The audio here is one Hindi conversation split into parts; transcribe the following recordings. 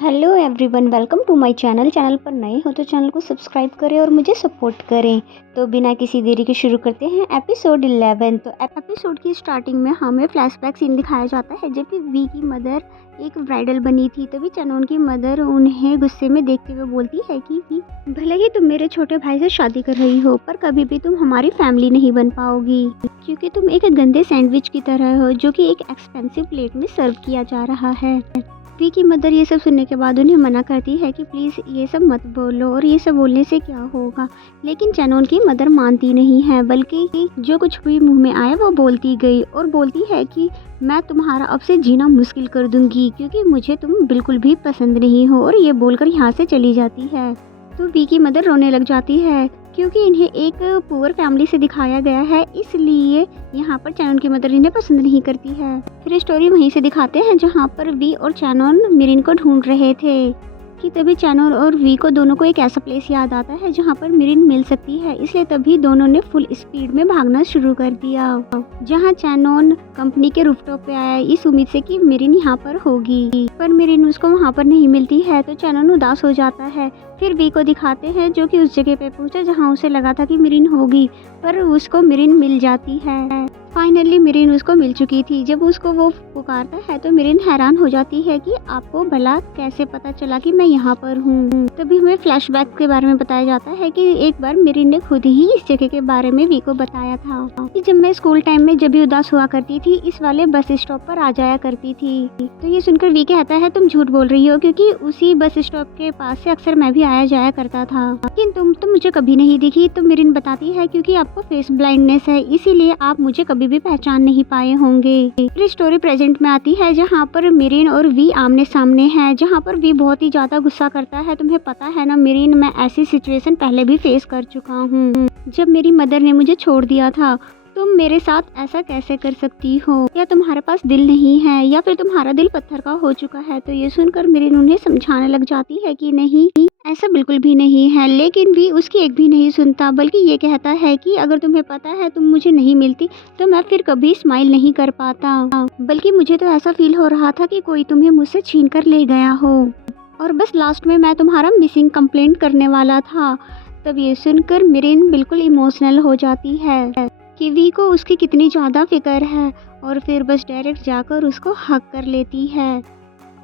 Hello everyone, welcome to my channel पर नए हो तो चैनल को सब्सक्राइब करें और मुझे सपोर्ट करें। तो बिना किसी देरी के शुरू करते हैं एपिसोड 11। तो एपिसोड की स्टार्टिंग में हमें फ्लैशबैक सीन दिखाया जाता है जबकि वी की मदर एक ब्राइडल बनी थी। तभी चनोन की मदर उन्हें गुस्से में देखते हुए बोलती है कि भले ही तुम मेरे छोटे भाई से शादी कर रही हो पर कभी भी तुम हमारी फैमिली नहीं बन पाओगी, क्योंकि तुम एक गंदे सैंडविच की तरह हो जो कि एक एक्सपेंसिव प्लेट में सर्व किया जा रहा है। वी की मदर ये सब सुनने के बाद उन्हें मना करती है कि प्लीज़ ये सब मत बोलो और ये सब बोलने से क्या होगा, लेकिन चनोन की मदर मानती नहीं है, बल्कि जो कुछ भी मुंह में आया वो बोलती गई और बोलती है कि मैं तुम्हारा अब से जीना मुश्किल कर दूंगी क्योंकि मुझे तुम बिल्कुल भी पसंद नहीं हो, और ये बोलकर यहाँ से चली जाती है। तो वी की मदर रोने लग जाती है क्योंकि इन्हें एक पुअर फैमिली से दिखाया गया है, इसलिए यहाँ पर चैनोन की मदर इन्हें पसंद नहीं करती है। फिर स्टोरी वहीं से दिखाते हैं जहाँ पर वी और चैनोन मिरिन को ढूंढ रहे थे कि तभी चैनोन और वी को दोनों को एक ऐसा प्लेस याद आता है जहाँ पर मिरिन मिल सकती है, इसलिए तभी दोनों ने फुल स्पीड में भागना शुरू कर दिया। जहाँ चैनोन कंपनी के रूफटॉप पे आया इस उम्मीद से कि मिरिन यहाँ पर होगी, पर मिरिन उसको वहाँ पर नहीं मिलती है तो चैनोन उदास हो जाता है। फिर वी को दिखाते हैं जो कि उस जगह पे पहुंचा जहाँ उसे लगा था कि मिरिन होगी, पर उसको मिरिन मिल जाती है। फाइनली मिरिन उसको मिल चुकी थी। जब उसको वो पुकारता है तो मिरिन हैरान हो जाती है कि आपको भला कैसे पता चला कि मैं यहाँ पर हूँ। तभी हमें फ्लैशबैक के बारे में बताया जाता है कि एक बार मिरिन ने खुद ही इस जगह के बारे में वी को बताया था कि जब मैं स्कूल टाइम में जब भी उदास हुआ करती थी इस वाले बस स्टॉप पर आ जाया करती थी। तो ये सुनकर वी कहता है तुम झूठ बोल रही हो क्योंकि उसी बस स्टॉप के पास से अक्सर मैं भी आया जाया करता था, लेकिन तुम तो मुझे कभी नहीं दिखी। तो मिरिन बताती है क्योंकि आपको फेस ब्लाइंडनेस है इसीलिए आप मुझे कभी भी पहचान नहीं पाए होंगे। फिर स्टोरी प्रेजेंट में आती है जहाँ पर मिरिन और वी आमने सामने हैं, जहाँ पर वी बहुत ही ज्यादा गुस्सा करता है। तुम्हें पता है ना मिरिन, मैं ऐसी सिचुएशन पहले भी फेस कर चुका हूँ। जब मेरी मदर ने मुझे छोड़ दिया था तुम मेरे साथ ऐसा कैसे कर सकती हो, या तुम्हारे पास दिल नहीं है या फिर तुम्हारा दिल पत्थर का हो चुका है। तो ये सुनकर मिरिन उन्हें समझाने लग जाती है कि नहीं ऐसा बिल्कुल भी नहीं है, लेकिन भी उसकी एक भी नहीं सुनता, बल्कि ये कहता है कि अगर तुम्हें पता है तुम मुझे नहीं मिलती तो मैं फिर कभी स्माइल नहीं कर पाता, बल्कि मुझे तो ऐसा फील हो रहा था कि कोई तुम्हें मुझसे छीन कर ले गया हो, और बस लास्ट में मैं तुम्हारा मिसिंग कंप्लेंट करने वाला था। तब ये सुनकर मिरिन बिल्कुल इमोशनल हो जाती है कि वी को उसकी कितनी ज़्यादा फिक्र है, और फिर बस डायरेक्ट जाकर उसको हक कर लेती है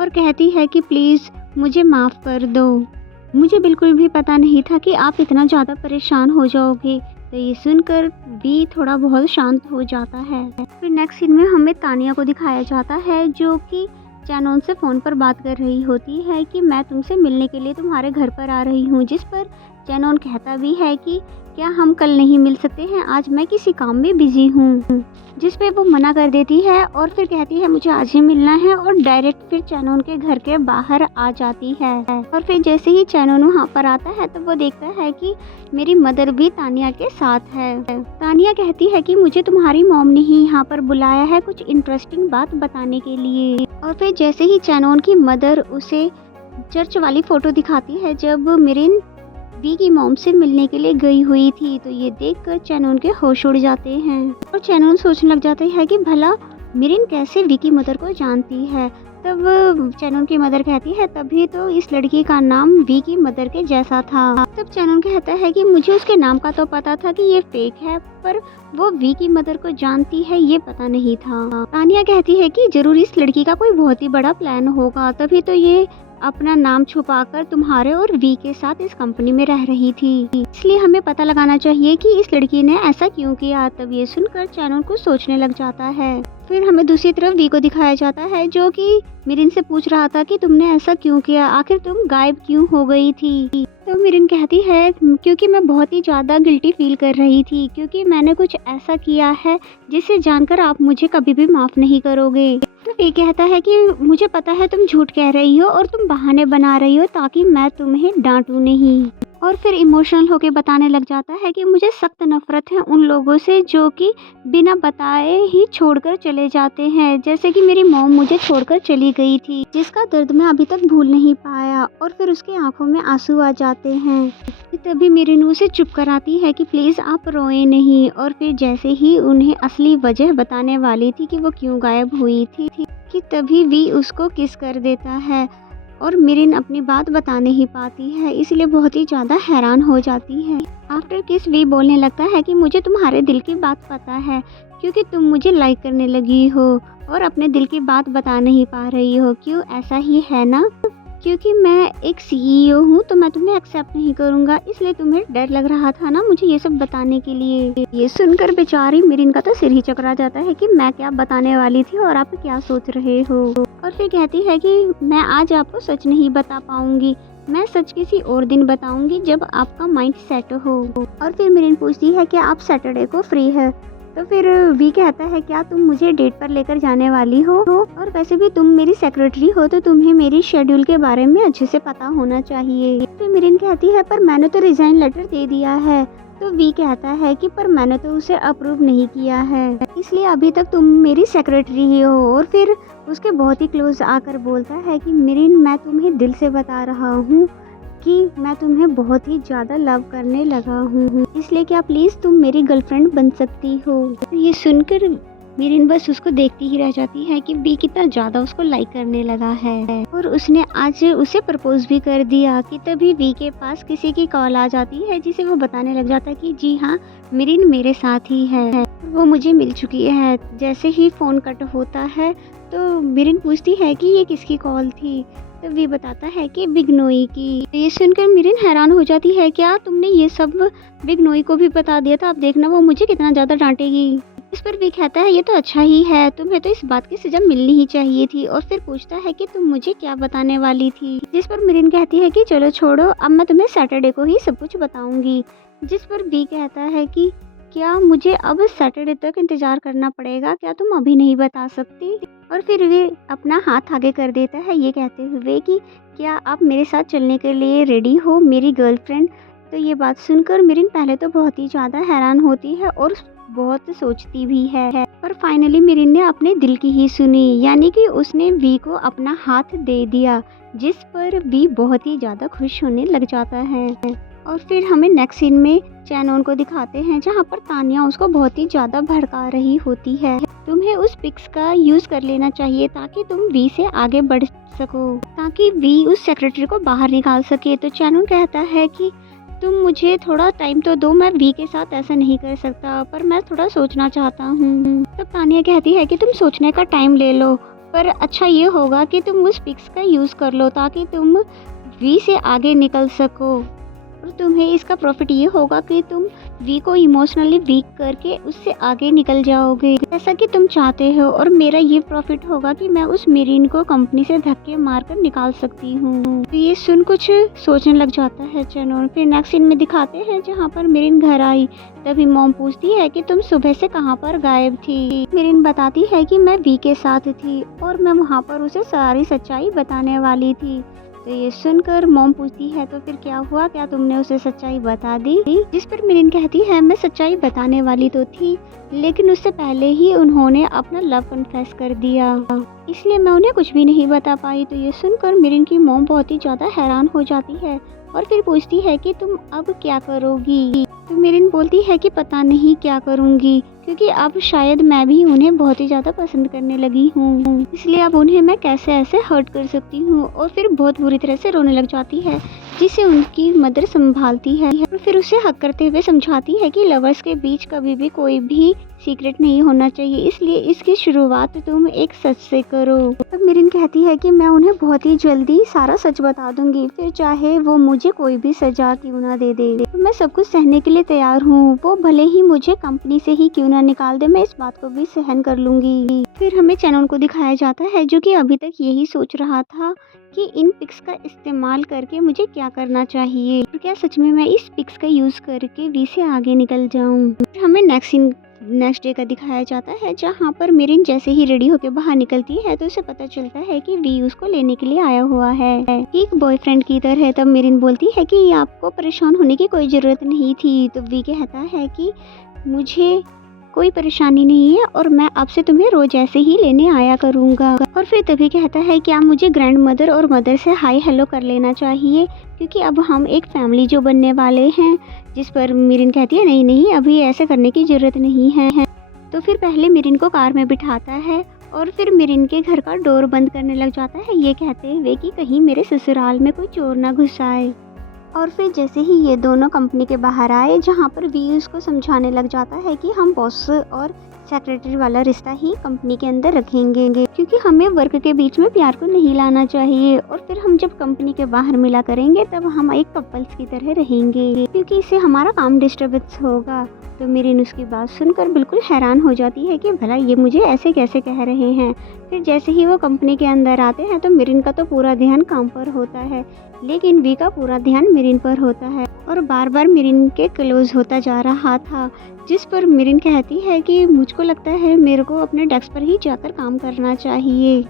और कहती है कि प्लीज़ मुझे माफ़ कर दो, मुझे बिल्कुल भी पता नहीं था कि आप इतना ज़्यादा परेशान हो जाओगे। तो ये सुनकर वी थोड़ा बहुत शांत हो जाता है। फिर नेक्स्ट सीन में हमें तानिया को दिखाया जाता है जो कि चैनोन से फ़ोन पर बात कर रही होती है कि मैं तुमसे मिलने के लिए तुम्हारे घर पर आ रही हूँ, जिस पर चैनोन कहता भी है कि क्या हम कल नहीं मिल सकते हैं, आज मैं किसी काम में बिजी हूँ, जिस पे वो मना कर देती है और फिर कहती है मुझे आज ही मिलना है, और डायरेक्ट फिर चैनोन के घर के बाहर आ जाती है। और फिर जैसे ही चैनोन वहाँ पर आता है तो वो देखता है कि मेरी मदर भी तानिया के साथ है। तानिया कहती है कि मुझे तुम्हारी मॉम ने ही यहाँ पर बुलाया है कुछ इंटरेस्टिंग बात बताने के लिए। और फिर जैसे ही चैनोन की मदर उसे चर्च वाली फोटो दिखाती है जब मिरिन वी की मॉम से मिलने के लिए गई हुई थी, तो ये देखकर चैनोन के होश उड़ जाते हैं और चैनोन सोचने लग जाते हैं कि भला मिरिन कैसे वी की मदर को जानती है। तब चैनोन की मदर कहती है तभी तो इस लड़की का नाम वी की मदर के जैसा था। तब चैनोन कहता है कि मुझे उसके नाम का तो पता था कि ये फेक है, पर वो वी की मदर को जानती है ये पता नहीं था। तानिया कहती है कि जरूर इस लड़की का कोई बहुत ही बड़ा प्लान होगा, तभी तो ये अपना नाम छुपाकर तुम्हारे और वी के साथ इस कंपनी में रह रही थी, इसलिए हमें पता लगाना चाहिए कि इस लड़की ने ऐसा क्यों किया। तब ये सुनकर चैनोन को सोचने लग जाता है। फिर हमें दूसरी तरफ वी को दिखाया जाता है जो कि मिरिन से पूछ रहा था कि तुमने ऐसा क्यों किया, आखिर तुम गायब क्यों हो गई थी। तो मिरिन कहती है क्योंकि मैं बहुत ही ज़्यादा गिल्टी फील कर रही थी, क्योंकि मैंने कुछ ऐसा किया है जिसे जानकर आप मुझे कभी भी माफ़ नहीं करोगे। तो वी कहता है कि मुझे पता है तुम झूठ कह रही हो और तुम बहाने बना रही हो ताकि मैं तुम्हें डांटूं नहीं। और फिर इमोशनल होके बताने लग जाता है कि मुझे सख्त नफरत है उन लोगों से जो कि बिना बताए ही छोड़कर चले जाते हैं, जैसे कि मेरी मॉम मुझे छोड़कर चली गई थी जिसका दर्द मैं अभी तक भूल नहीं पाया। और फिर उसकी आंखों में आंसू आ जाते हैं। तभी मिरिन उसे चुप कराती है कि प्लीज़ आप रोए नहीं। और फिर जैसे ही उन्हें असली वजह बताने वाली थी कि वो क्यों गायब हुई थी कि तभी वी उसको किस कर देता है। और मिरिन अपनी बात बता नहीं पाती है, इसलिए बहुत ही ज़्यादा हैरान हो जाती है। आफ्टर किस वी बोलने लगता है कि मुझे तुम्हारे दिल की बात पता है, क्योंकि तुम मुझे लाइक करने लगी हो और अपने दिल की बात बता नहीं पा रही हो। क्यों, ऐसा ही है ना? क्योंकि मैं एक सीईओ हूँ तो मैं तुम्हें एक्सेप्ट नहीं करूँगा, इसलिए तुम्हें डर लग रहा था ना मुझे ये सब बताने के लिए। ये सुनकर बेचारी मिरिन का तो सिर ही चकरा जाता है कि मैं क्या बताने वाली थी और आप क्या सोच रहे हो। और फिर कहती है कि मैं आज आपको सच नहीं बता पाऊंगी, मैं सच किसी और दिन बताऊंगी जब आपका माइंड सेट हो। और फिर मिरिन पूछती है कि आप सैटरडे को फ्री है? तो फिर वी कहता है क्या तुम मुझे डेट पर लेकर जाने वाली हो? और वैसे भी तुम मेरी सेक्रेटरी हो तो तुम्हें मेरी शेड्यूल के बारे में अच्छे से पता होना चाहिए। फिर मिरिन कहती है पर मैंने तो रिजाइन लेटर दे दिया है। तो वी कहता है कि पर मैंने तो उसे अप्रूव नहीं किया है, इसलिए अभी तक तुम मेरी सेक्रेटरी ही हो। और फिर उसके बहुत ही क्लोज आकर बोलता है कि मिरिन मैं तुम्हें दिल से बता रहा हूँ कि मैं तुम्हें बहुत ही ज़्यादा लव करने लगा हूँ, इसलिए क्या प्लीज़ तुम मेरी गर्लफ्रेंड बन सकती हो। तो ये सुनकर मिरिन बस उसको देखती ही रह जाती है कि वी कितना ज़्यादा उसको लाइक करने लगा है और उसने आज उसे प्रपोज भी कर दिया। कि तभी वी के पास किसी की कॉल आ जाती है जिसे वो बताने लग जाता है कि जी हाँ मिरिन मेरे साथ ही है, वो मुझे मिल चुकी है। जैसे ही फ़ोन कट होता है तो मिरिन पूछती है कि ये किसकी कॉल थी? तो वी बताता है कि बिगनोई की। ये सुनकर मिरिन हैरान हो जाती है, क्या तुमने ये सब बिगनोई को भी बता दिया था? अब देखना वो मुझे कितना ज़्यादा डांटेगी। इस पर वी कहता है ये तो अच्छा ही है, तुम्हें तो इस बात की सजा मिलनी ही चाहिए थी। और फिर पूछता है कि तुम मुझे क्या बताने वाली थी? जिस पर मिरिन कहती है कि चलो छोड़ो, अब मैं तुम्हें सैटरडे को ही सब कुछ बताऊंगी। जिस पर वी कहता है कि क्या मुझे अब सैटरडे तक इंतज़ार करना पड़ेगा, क्या तुम अभी नहीं बता सकती? और फिर वे अपना हाथ आगे कर देता है ये कहते हुए कि क्या आप मेरे साथ चलने के लिए रेडी हो मेरी गर्लफ्रेंड? तो ये बात सुनकर मिरिन पहले तो बहुत ही ज़्यादा हैरान होती है और बहुत सोचती भी है, पर फाइनली मिरिन ने अपने दिल की ही सुनी, यानी कि उसने वी को अपना हाथ दे दिया, जिस पर वी बहुत ही ज़्यादा खुश होने लग जाता है। और फिर हमें नेक्स्ट सीन में चैनोन को दिखाते हैं जहाँ पर तानिया उसको बहुत ही ज़्यादा भड़का रही होती है। तुम्हें उस पिक्स का यूज़ कर लेना चाहिए ताकि तुम वी से आगे बढ़ सको, ताकि वी उस सेक्रेटरी को बाहर निकाल सके। तो चैनोन कहता है कि तुम मुझे थोड़ा टाइम तो दो, मैं वी के साथ ऐसा नहीं कर सकता, पर मैं थोड़ा सोचना चाहता हूँ। तब तानिया कहती है कि तुम सोचने का टाइम ले लो, पर अच्छा ये होगा कि तुम उस पिक्स का यूज़ कर लो ताकि तुम वी से आगे निकल सको। और तुम्हें इसका प्रॉफिट ये होगा कि तुम वी को इमोशनली वीक करके उससे आगे निकल जाओगे जैसा कि तुम चाहते हो। और मेरा ये प्रॉफिट होगा कि मैं उस मिरिन को कंपनी से धक्के मारकर निकाल सकती हूँ। तो ये सुन कुछ सोचने लग जाता है चैनोन। फिर नेक्स्ट सीन में दिखाते हैं जहाँ पर मिरिन घर आई। तभी मॉम पूछती है कि तुम सुबह से कहाँ पर गायब थी? मिरिन बताती है कि मैं वी के साथ थी और मैं वहाँ पर उसे सारी सच्चाई बताने वाली थी। तो ये सुनकर मॉम पूछती है तो फिर क्या हुआ, क्या तुमने उसे सच्चाई बता दी? जिस पर मिरिन कहती है मैं सच्चाई बताने वाली तो थी, लेकिन उससे पहले ही उन्होंने अपना लव कन्फेस कर दिया, इसलिए मैं उन्हें कुछ भी नहीं बता पाई। तो ये सुनकर मिरिन की मॉम बहुत ही ज़्यादा हैरान हो जाती है और फिर पूछती है कि तुम अब क्या करोगी? तो मिरिन बोलती है कि पता नहीं क्या करूँगी, क्योंकि अब शायद मैं भी उन्हें बहुत ही ज़्यादा पसंद करने लगी हूँ, इसलिए अब उन्हें मैं कैसे ऐसे हर्ट कर सकती हूँ। और फिर बहुत बुरी तरह से रोने लग जाती है, जिसे उनकी मदर संभालती है और फिर उसे हक करते हुए समझाती है कि लवर्स के बीच कभी भी कोई भी सीक्रेट नहीं होना चाहिए, इसलिए इसकी शुरुआत तुम एक सच से करो। तब मिरिन कहती है कि मैं उन्हें बहुत ही जल्दी सारा सच बता दूंगी, फिर चाहे वो मुझे कोई भी सजा क्यों ना दे दे, तो मैं सब कुछ सहने के लिए तैयार हूँ। वो भले ही मुझे कंपनी से ही क्यों ना निकाल दे, मैं इस बात को भी सहन कर लूंगी। फिर हमें चैनोन को दिखाया जाता है जो कि अभी तक यही सोच रहा था कि इन पिक्स का इस्तेमाल करके मुझे क्या करना चाहिए, तो क्या सच में मैं इस पिक्स का यूज़ करके वी से आगे निकल जाऊं। हमें नेक्स्ट डे का दिखाया जाता है जहाँ पर मिरिन जैसे ही रेडी होकर बाहर निकलती है तो उसे पता चलता है कि वी उसको लेने के लिए आया हुआ है एक बॉयफ्रेंड की तरह। तब मिरिन बोलती है कि आपको परेशान होने की कोई ज़रूरत नहीं थी। तो वी कहता है कि मुझे कोई परेशानी नहीं है और मैं आपसे तुम्हें रोज ऐसे ही लेने आया करूँगा। और फिर तभी कहता है क्या मुझे ग्रैंड मदर और मदर से हाय हेलो कर लेना चाहिए, क्योंकि अब हम एक फैमिली जो बनने वाले हैं। जिस पर मिरिन कहती है नहीं अभी ऐसा करने की ज़रूरत नहीं है। तो फिर पहले मिरिन को कार में बिठाता है और फिर मिरिन के घर का डोर बंद करने लग जाता है, ये कहते हुए कि कहीं मेरे ससुराल में कोई चोर ना घुस आए। और फिर जैसे ही ये दोनों कंपनी के बाहर आए, जहाँ पर वी उसको समझाने लग जाता है कि हम बॉस और सेक्रेटरी वाला रिश्ता ही कंपनी के अंदर रखेंगे, क्योंकि हमें वर्क के बीच में प्यार को नहीं लाना चाहिए। और फिर हम जब कंपनी के बाहर मिला करेंगे तब हम एक कपल्स की तरह रहेंगे, क्योंकि इससे हमारा काम डिस्टर्बेंस होगा। तो मिरिन उसकी बात सुनकर बिल्कुल हैरान हो जाती है कि भला ये मुझे ऐसे कैसे कह रहे हैं। फिर जैसे ही वो कंपनी के अंदर आते हैं तो मिरिन का तो पूरा ध्यान काम पर होता है, लेकिन वी का पूरा ध्यान मिरिन पर होता है और बार बार मिरिन के क्लोज होता जा रहा था। जिस पर मिरिन कहती है कि मुझको लगता है मेरे को अपने डेस्क पर ही जाकर काम करना चाहिए,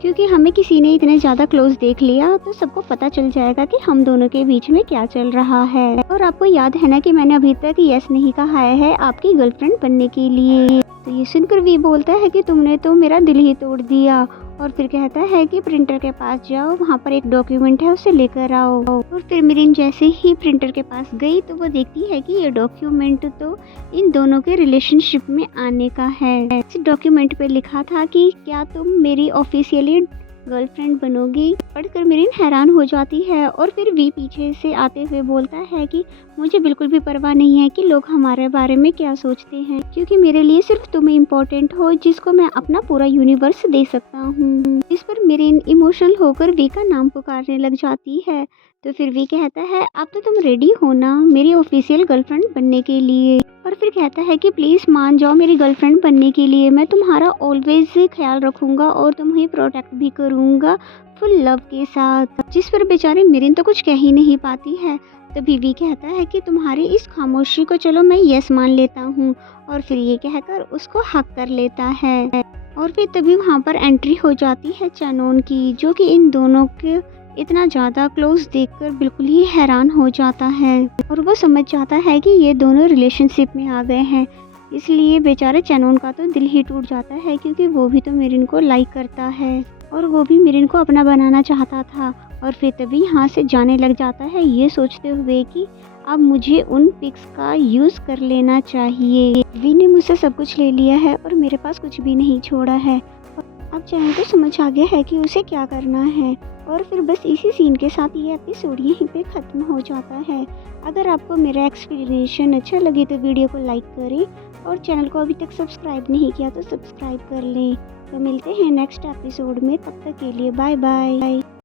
क्योंकि हमें किसी ने इतने ज़्यादा क्लोज देख लिया तो सबको पता चल जाएगा कि हम दोनों के बीच में क्या चल रहा है। और आपको याद है ना कि मैंने अभी तक यस नहीं कहा है आपकी गर्लफ्रेंड बनने के लिए। तो ये सुनकर वी बोलता है कि तुमने तो मेरा दिल ही तोड़ दिया। और फिर कहता है कि प्रिंटर के पास जाओ, वहाँ पर एक डॉक्यूमेंट है उसे लेकर आओ। और फिर मिरिन जैसे ही प्रिंटर के पास गई तो वो देखती है कि ये डॉक्यूमेंट तो इन दोनों के रिलेशनशिप में आने का है। इस डॉक्यूमेंट पे लिखा था कि क्या तुम मेरी ऑफिशियली गर्लफ्रेंड बनोगी। पढ़कर मिरिन हैरान हो जाती है और फिर वी पीछे से आते हुए बोलता है कि मुझे बिल्कुल भी परवाह नहीं है कि लोग हमारे बारे में क्या सोचते हैं, क्योंकि मेरे लिए सिर्फ तुम इम्पोर्टेंट हो जिसको मैं अपना पूरा यूनिवर्स दे सकता हूँ। इस पर मिरिन इमोशनल होकर वी का नाम पुकारने लग जाती है। तो फिर वी कहता है अब तो तुम रेडी हो ना मेरी ऑफिशियल गर्लफ्रेंड बनने के लिए। और फिर कहता है कि प्लीज़ मान जाओ मेरी गर्लफ्रेंड बनने के लिए, मैं तुम्हारा ऑलवेज ख्याल रखूँगा और तुम्हें प्रोटेक्ट भी करूँगा फुल लव के साथ। जिस पर बेचारी मिरिन तो कुछ कह ही नहीं पाती है। तभी वी कहता है कि तुम्हारी इस खामोशी को चलो मैं यस मान लेता हूँ, और फिर ये कहकर उसको हक कर लेता है। और फिर तभी वहाँ पर एंट्री हो जाती है चैनोन की, जो कि इन दोनों के इतना ज़्यादा क्लोज देखकर बिल्कुल ही हैरान हो जाता है और वो समझ जाता है कि ये दोनों रिलेशनशिप में आ गए हैं। इसलिए बेचारे चैनोन का तो दिल ही टूट जाता है, क्योंकि वो भी तो मिरिन को लाइक करता है और वो भी मिरिन को अपना बनाना चाहता था। और फिर तभी यहाँ से जाने लग जाता है, ये सोचते हुए कि अब मुझे उन पिक्स का यूज़ कर लेना चाहिए। वी ने मुझसे सब कुछ ले लिया है और मेरे पास कुछ भी नहीं छोड़ा है। अब चैनल को समझ आ गया है कि उसे क्या करना है। और फिर बस इसी सीन के साथ ये एपिसोड यहीं पे ख़त्म हो जाता है। अगर आपको मेरा एक्सप्लेनेशन अच्छा लगे तो वीडियो को लाइक करें और चैनल को अभी तक सब्सक्राइब नहीं किया तो सब्सक्राइब कर लें। तो मिलते हैं नेक्स्ट एपिसोड में, तब तक के लिए बाय बाय।